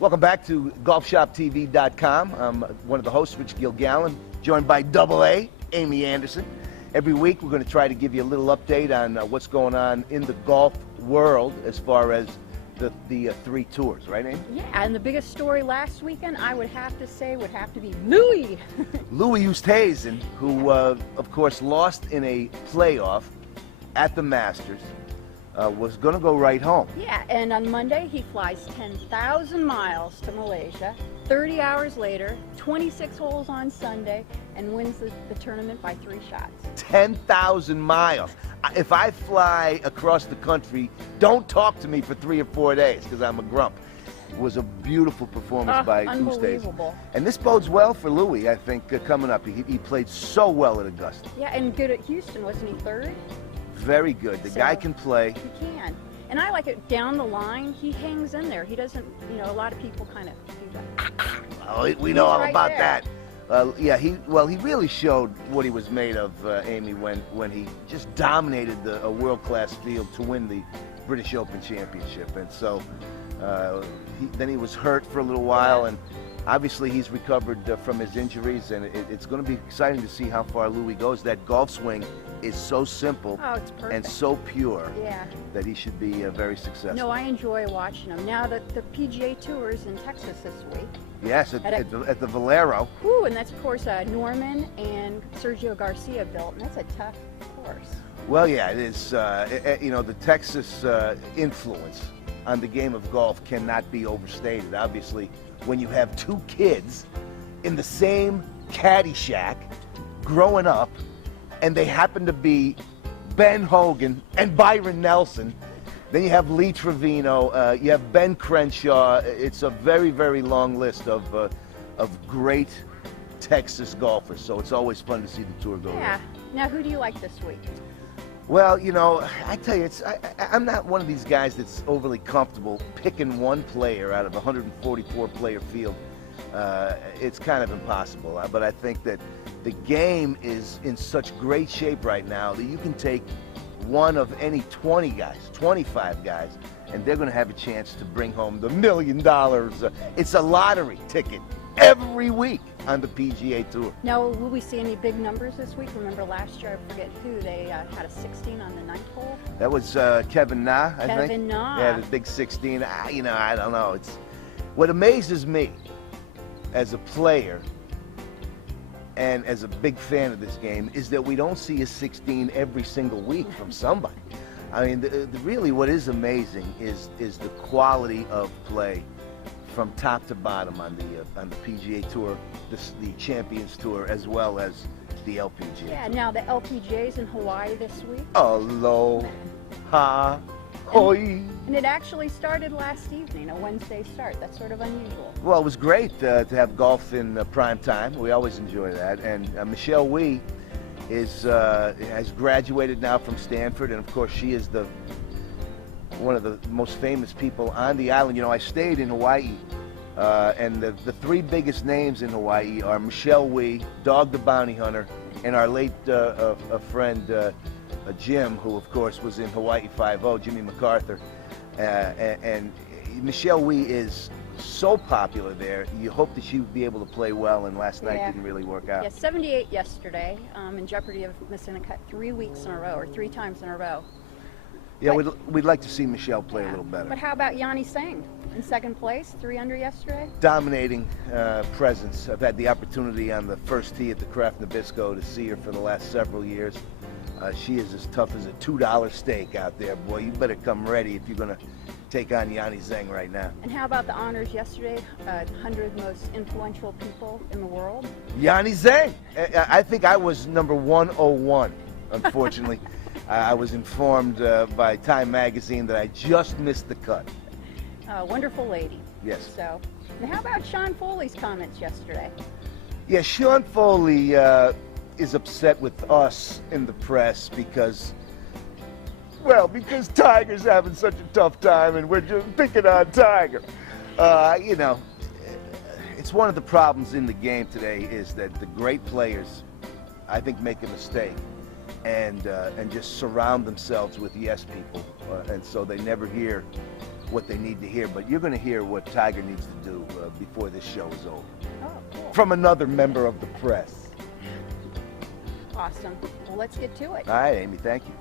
Welcome back to GolfShopTV.com. I'm one of the hosts, Rich Gilgallon, joined by Double A, Amy Anderson. Every week we're going to try to give you a little update on what's going on in the golf world as far as the three tours, right, Amy? Yeah, and the biggest story last weekend, I would have to say, would have to be Louis. Louis Oosthuizen, who, of course, lost in a playoff at the Masters. Was going to go right home. Yeah, and on Monday he flies 10,000 miles to Malaysia, 30 hours later, 26 holes on Sunday, and wins the tournament by 3 shots. 10,000 miles. If I fly across the country, don't talk to me for 3 or 4 days because I'm a grump. It was a beautiful performance by Oosthuizen. Unbelievable. And this bodes well for Louis, I think, coming up. He played so well at Augusta. Yeah, and good at Houston, wasn't he third? Very good. The guy can play. He can. And I like it down the line. He hangs in there. He doesn't, you know, a lot of people kind of do that. Oh, we know all right about there. that. Yeah, he really showed what he was made of, Amy, when he just dominated a world-class field to win the British Open Championship. And so then he was hurt for a little while, and obviously he's recovered from his injuries, and it's going to be exciting to see how far Louis goes. That golf swing is so simple and so pure that he should be very successful. No, I enjoy watching him. Now that the PGA Tour is in Texas this week. Yes, at the Valero. Ooh, and that's, of course, Norman and Sergio Garcia built, and that's a tough course. Well, yeah, it is. You know, the Texas influence on the game of golf cannot be overstated. Obviously, when you have 2 kids in the same caddy shack growing up, and they happen to be Ben Hogan and Byron Nelson, then you have Lee Trevino, you have Ben Crenshaw. It's a very, very long list of great Texas golfers, so it's always fun to see the tour go. Yeah. Now, who do you like this week? Well, you know, I tell you, I'm not one of these guys that's overly comfortable picking one player out of a 144-player field. It's kind of impossible, but I think that the game is in such great shape right now that you can take one of any 20 guys, 25 guys, and they're going to have a chance to bring home the $1 million. It's a lottery ticket every week on the PGA Tour. Now, will we see any big numbers this week? Remember last year, I forget who, they had a 16 on the 9th hole? That was Kevin Na, I think. Kevin Na. Yeah, the big 16. You know, I don't know. What amazes me as a player and as a big fan of this game is that we don't see a 16 every single week from somebody. I mean, really what is amazing is the quality of play from top to bottom on the PGA Tour, the Champions Tour, as well as the LPGA. Yeah, now the LPGA's in Hawaii this week. Aloha. Hoi. And it actually started last evening, a Wednesday start. That's sort of unusual. Well, it was great to have golf in prime time. We always enjoy that. And Michelle Wie has graduated now from Stanford, and of course she is one of the most famous people on the island. You know, I stayed in Hawaii, and the 3 biggest names in Hawaii are Michelle Wie, Dog the Bounty Hunter, and our late friend Jim, who of course was in Hawaii 5-0, Jimmy MacArthur. And Michelle Wie is so popular there. You hope that she would be able to play well, and last night didn't really work out. Yeah, 78 yesterday, in jeopardy of missing a cut 3 weeks in a row, or 3 times in a row. Yeah, we'd like to see Michelle play a little better. But how about Yanni Tseng in 2nd place, 3 under yesterday? Dominating presence. I've had the opportunity on the first tee at the Kraft Nabisco to see her for the last several years. She is as tough as a $2 steak out there, boy. You better come ready if you're going to take on Yanni Tseng right now. And how about the honors yesterday? 100 most influential people in the world? Yanni Tseng! I think I was number 101, unfortunately. I was informed by Time Magazine that I just missed the cut. Wonderful lady. Yes. So, and how about Sean Foley's comments yesterday? Yeah, Sean Foley is upset with us in the press because Tiger's having such a tough time and we're just picking on Tiger. You know, it's one of the problems in the game today is that the great players, I think, make a mistake and just surround themselves with yes people, and so they never hear what they need to hear, but you're going to hear what Tiger needs to do before this show is over. Oh, cool. From another member of the press. Awesome. Well, let's get to it. All right, Amy, thank you.